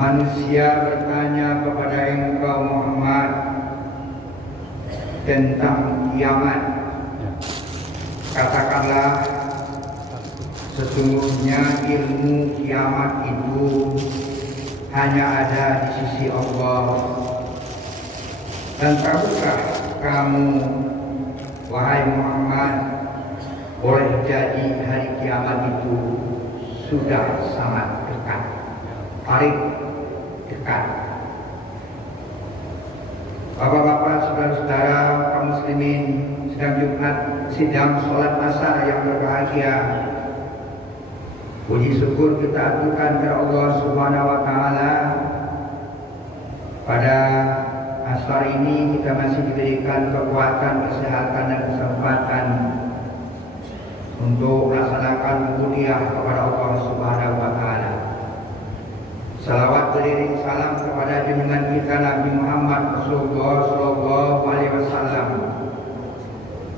Manusia bertanya kepada engkau Muhammad tentang kiamat. Katakanlah, sesungguhnya ilmu kiamat itu hanya ada di sisi Allah. Dan tahukah kamu, wahai Muhammad, boleh jadi hari kiamat itu sudah sangat dekat, paling dekat. Bapak-bapak, saudara-saudara, kaum muslimin, sedang sholat asar yang berbahagia. Puji syukur kita aturkan kepada Allah Subhanahu wa taala. Pada asar ini kita masih diberikan kekuatan, kesehatan dan kesempatan untuk melaksanakan kuliah kepada Allah Subhanahu wa taala. Salawat beriring salam kepada junjungan kita Nabi Muhammad Rasulullah sallallahu alaihi wasallam.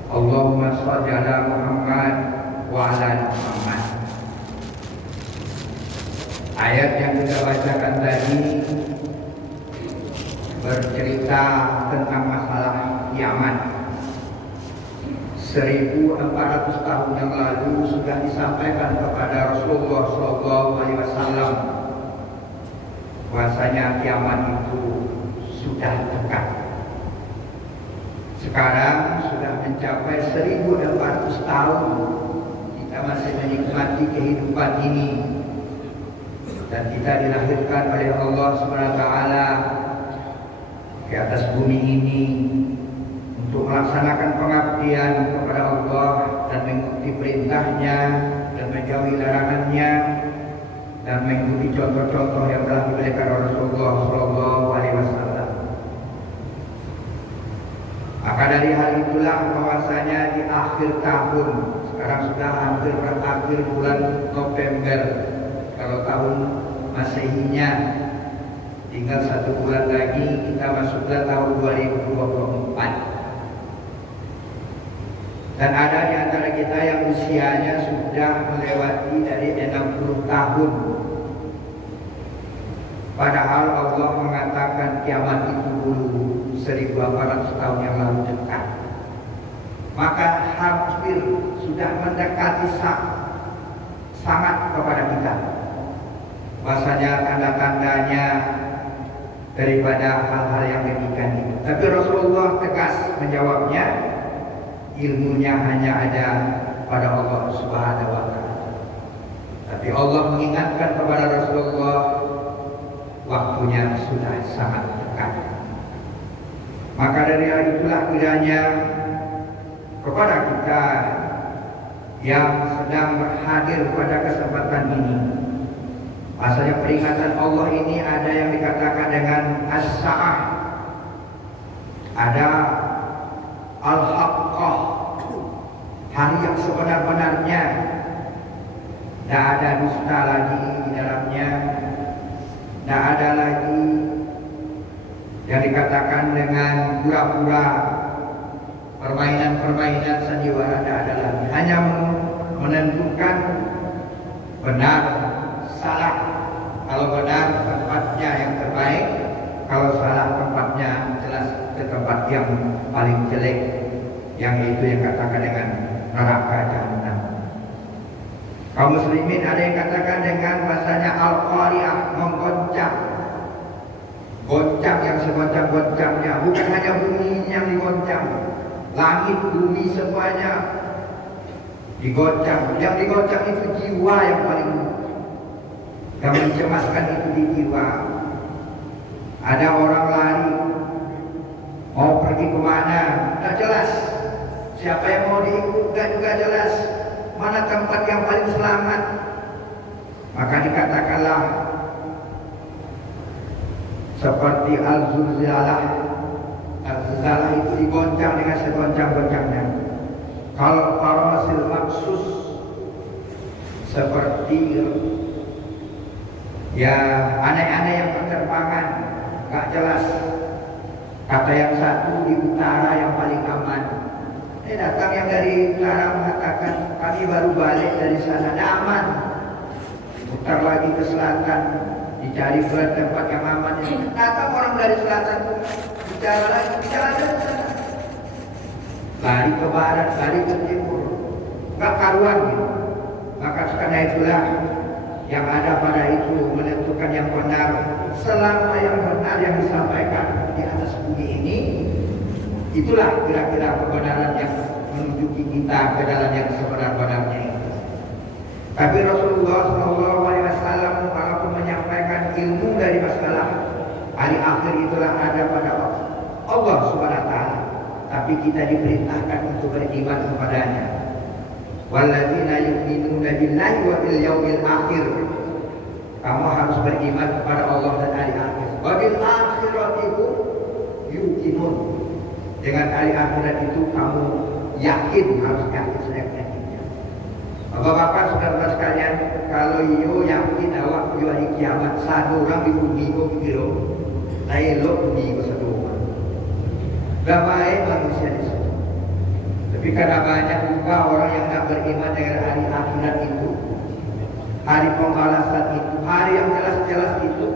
Allahumma shalli ala Muhammad wa ala Muhammad. Ayat yang kita bacakan tadi bercerita tentang masalah kiamat. 1400 tahun yang lalu sudah disampaikan kepada Rasulullah sallallahu alaihi wasallam bahwasanya kiamat itu sudah dekat. Sekarang sudah mencapai 1400 tahun kita masih menikmati kehidupan ini, dan kita dilahirkan oleh Allah Subhanahu wa taala ke atas bumi ini untuk melaksanakan pengabdian kepada Allah dan mengikuti perintahnya dan menjauhi larangannya dan mengikuti contoh-contoh yang telah diberikan oleh Rasulullah sallallahu alaihi wasallam. Maka dari hal itulah bahwasanya di akhir tahun, sekarang sudah hampir berakhir bulan November, kalau tahun Masehinya tinggal 1 bulan lagi kita masuk ke tahun 2024. Dan ada di antara kita yang usianya sudah melewati dari 60 tahun. Padahal Allah mengatakan kiamat itu dulu 1400 tahun yang lalu dekat. Maka hampir sudah mendekati sangat kepada kita. Bahasanya tanda-tandanya daripada hal-hal yang demikian itu. Tapi Rasulullah tegas menjawabnya, ilmunya hanya ada pada Allah Subhanahu wa taala. Tapi Allah mengingatkan kepada Rasulullah, waktunya sudah sangat dekat. Maka dari hal itulah kiranya kepada kita yang sedang hadir pada kesempatan ini, bahasanya peringatan Allah ini ada yang dikatakan dengan as-sa'ah, ada al-haqqah, hari yang sebenar-benarnya, tidak ada dusta lagi di dalamnya, tidak ada lagi yang dikatakan dengan pura-pura, permainan-permainan sandiwara, tidak ada lagi. Hanya menentukan benar, salah. Kalau benar tempatnya yang terbaik, kalau salah tempatnya jelas ke tempat yang paling jelek, yang itu yang katakan dengan neraka jahanam. Kaum muslimin ada yang katakan dengan bahasanya al-qari'ah, menggoncang. Goncang yang segoncang-goncangnya, bukan hanya bumi yang digoncang, langit, bumi semuanya digoncang. Yang digoncang itu jiwa yang paling, yang mencemaskan itu di jiwa. Ada orang lari mau pergi kemana, tidak jelas. Siapa yang mau diikut, juga jelas. Mana tempat yang paling selamat. Maka dikatakanlah seperti al-zulzalah. Al-zulzalah itu digoncang dengan segoncang-goncangnya. Kalau parasil maksus seperti ya aneh-aneh yang berterbangan, gak jelas. Kata yang satu di utara yang paling aman. Datang yang dari utara mengatakan kami baru balik dari sana, tidak aman. Putar lagi ke selatan, dicari buat tempat yang aman. Datang orang dari selatan tuh bicara lagi, bicara dari sana. Lari ke barat, lari ke timur, nggak karuan gitu. Maka karena itulah yang ada pada itu menentukan yang benar. Selama yang benar yang disampaikan di atas bumi ini, itulah kira-kira kebenaran yang menunjuki kita ke jalan yang sebenar-benarnya itu. Tapi Rasulullah SAW walaupun menyampaikan ilmu dari masalah hari akhir itulah ada pada Allah Subhanahu wa taala, tapi kita diperintahkan untuk beriman kepadanya. Walladzina yu'minuna billahi wa bil yaumil akhir. Kamu harus beriman kepada Allah dan hari akhir. Wa bil akhirati yuqinun. Dengan hari akhirat itu kamu yakin, harus yakin seyakin-yakinnya. Bapak-bapak, saudara sekalian, kalau yo yakin awak yo hari kiamat satu orang di bumi kok kira lain lo bumi kok satu orang. Baik manusia di situ. Tapi karena banyak juga orang yang tak beriman dengan hari akhirat itu, hari pembalasan itu, hari yang jelas-jelas itu,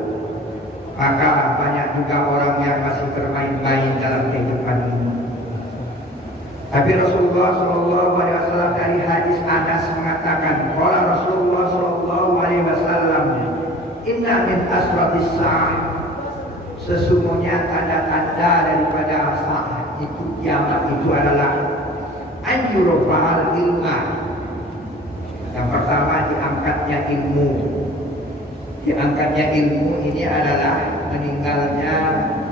maka banyak juga orang yang masih bermain-main dalam kehidupan ini. Tapi Rasulullah SAW dari hadis Anas mengatakan, qala Rasulullah SAW, inna min asratis sa'ah, sesungguhnya tanda-tanda daripada saat itu kiamat itu adalah anjurofahal ilma. Yang pertama diangkatnya ilmu. Diangkatnya ilmu ini adalah meninggalnya,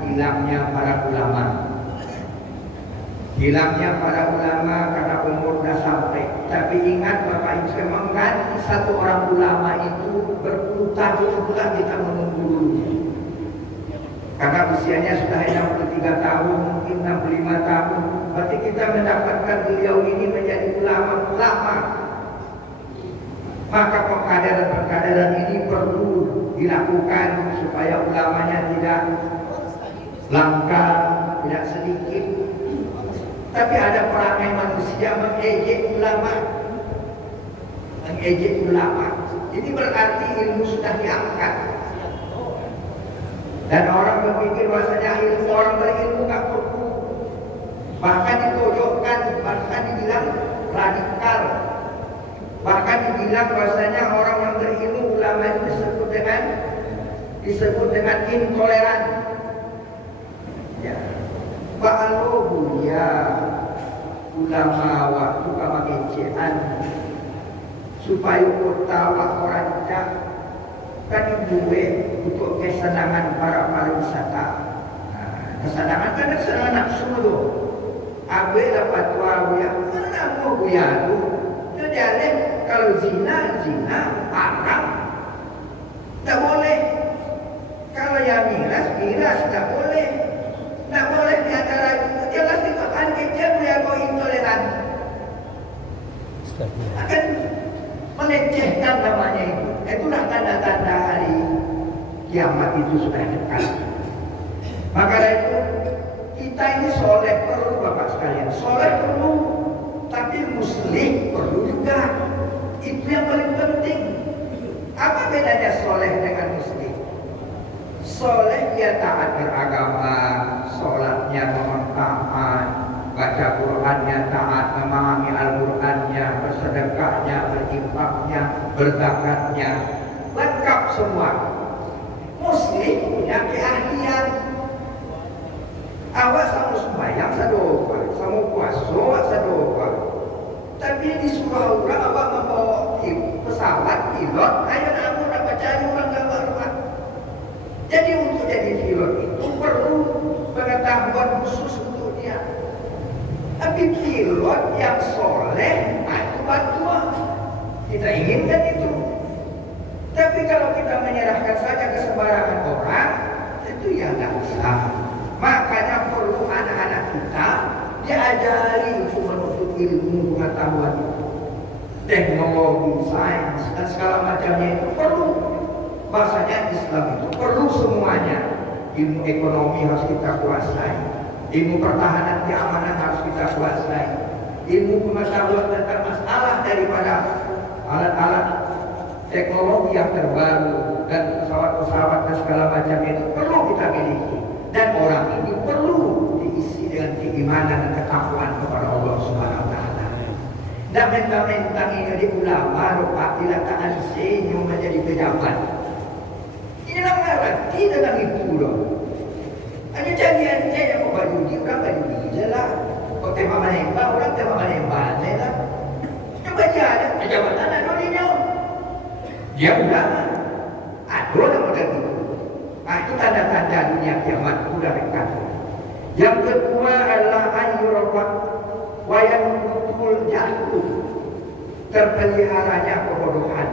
hilangnya para ulama. Hilangnya para ulama karena umur sudah sampai. Tapi ingat Bapak Ibu, saya mengganti satu orang ulama itu berpuluh tahun kita menunggu dulu. Karena usianya sudah 63 tahun, mungkin 65 tahun. Berarti kita mendapatkan beliau ini menjadi ulama-ulama. Maka pengkaderan ini perlu dilakukan supaya ulamanya tidak langka, tidak sedikit. Tapi ada perangai manusia mengejek ulama. Mengejek ulama. Ini berarti ilmu sudah diangkat. Dan orang berpikir bahasanya ilmu, orang berilmu tak perlu. Bahkan ditojokkan, bahkan dibilang radikal. Bahkan dibilang bahasanya orang yang berilmu, ulama itu disebut dengan intoleran. Ya. Ba'alohu ya ulama waktu kamangecean supaya kota orang tak kan dibuat untuk kesenangan para wisata. Kesenangan kan kesenangan nafsu tu. Abe dapat tahu yang mana mau buaya tu. Jadi kalau zina haram, tak boleh. Kalau yang miras tak boleh. Tak boleh di antara itu. Jelas dimakan kecil dia kau intoleran. Akan melecehkan namanya itu. Itulah tanda-tanda hari kiamat itu sudah dekat. Maka dari itu kita ini soleh perlu, Bapak sekalian. Soleh perlu, tapi muslim perlu juga. Itu yang paling penting. Apa bedanya soleh dengan muslim? Soleh dia taat beragama, sholatnya memang taat, baca Qurannya taat, memahami Al-Qurannya, bersedekahnya, berinfaknya, berzakatnya, lengkap semua. Muslim punya keahlian. Awak sama sembahyang sadoa, sama puasa sadoa. Tapi disuruh orang awak membawa pesawat pilot, ayo aku dapat cari orang gambar rumah. Jadi untuk jadi pilot itu perlu pengetahuan khusus untuk dia. Tapi pilot yang soleh, itu bantuan. Kita inginkan itu. Tapi kalau kita menyerahkan saja ke sembarangan orang, itu ya tidak usah. Makanya perlu anak-anak kita diajari untuk menuntut ilmu pengetahuan itu. Teknologi, sains, dan segala macamnya itu perlu. Bahasanya Islam itu perlu semuanya. Ilmu ekonomi harus kita kuasai. Ilmu pertahanan keamanan harus kita kuasai. Ilmu pengetahuan tentang masalah daripada alat-alat teknologi yang terbaru, dan pesawat-pesawat dan segala macam itu perlu kita miliki. Dan orang ini perlu diisi dengan keimanan dan ketakwaan kepada Allah Subhanahu wa taala. Dan mentang-mentang ini di ulama, lupa diletakkan senyum menjadi pejabat. Inilah mengerti dengan itu loh. Hanya janjian saya mau baju di orang baju di lah. Kau tema menembak, orang tema menembak saya lah. Coba aja pejabatan ada dirinya. Dia ulama. Ada orang model itu. Nah, itu tanda-tanda dunia kiamat sudah dekat. Yang kedua adalah ayyurafat wa yanqutul jahlu. Terpeliharanya kebodohan.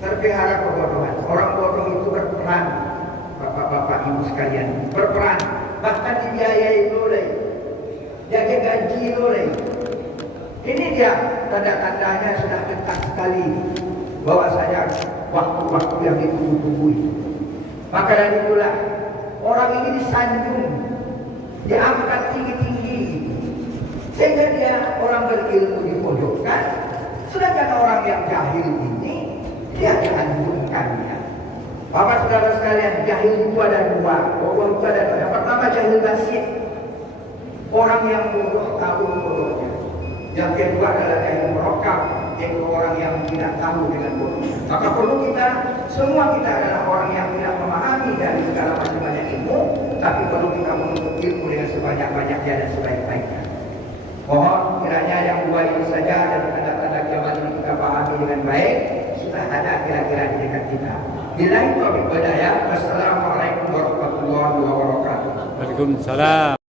Terpelihara kebodohan. Orang bodoh itu berperan, bapak-bapak ibu sekalian, berperan. Bahkan dibiayai oleh, jaga gaji oleh. Ini dia tanda-tandanya sudah dekat sekali bahwa saya waktu-waktu yang ditunggu-tunggu. Maka dari itulah orang ini disanjung, diangkat tinggi-tinggi, sehingga dia orang berilmu dipojokkan, sedangkan orang yang jahil ini dia dianjurkan ya. Bapak saudara sekalian, jahil itu ada dua. Bodoh itu ada dua. Yang pertama jahil basit, orang yang bodoh tahu bodohnya. Yang kedua adalah jahil merokap, yaitu orang yang tidak tahu dengan bodoh. Maka perlu kita, semua kita adalah orang yang tidak memahami dari segala macam banyak ilmu, tapi perlu kita menuntut ilmu dengan sebanyak-banyaknya dan sebaik-baiknya. Mohon kiranya yang dua ini saja dan tanda-tanda kiamat ini kita pahami dengan baik, sudah ada kira-kira di dekat kita. Billahi taufiq wal hidayah. Wassalamualaikum warahmatullahi wabarakatuh. Waalaikumsalam.